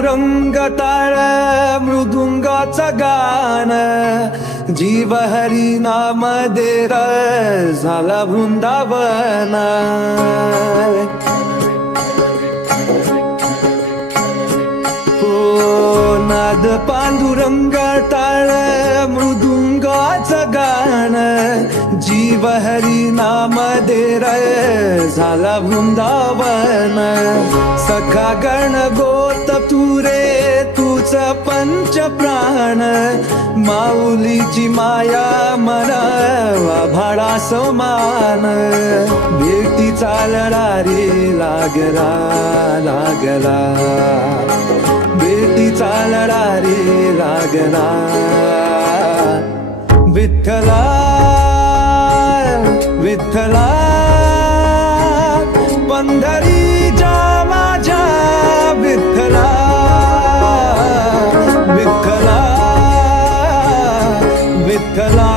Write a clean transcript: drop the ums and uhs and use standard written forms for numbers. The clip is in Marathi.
पांडुरंग ताळ मृदुंगाचं गाण, जीव हरी नाम देर झाला वृंदावन. नाद पांडुरंग टाळ मृदुंगाचं गाण, जीव हरी नाम देर झाला वृंदावन. सखा गण गोत तुरे तुझ पंच प्राण, माऊलीची माया मन भाडा समान. भेटीचा लढा रे लागला लागला, भेटीचा लढा रे लागला. विठ्ठला विठ्ठला पंढरीच्या माझ्या विठ्ठला. विठ्ठला विठ्ठला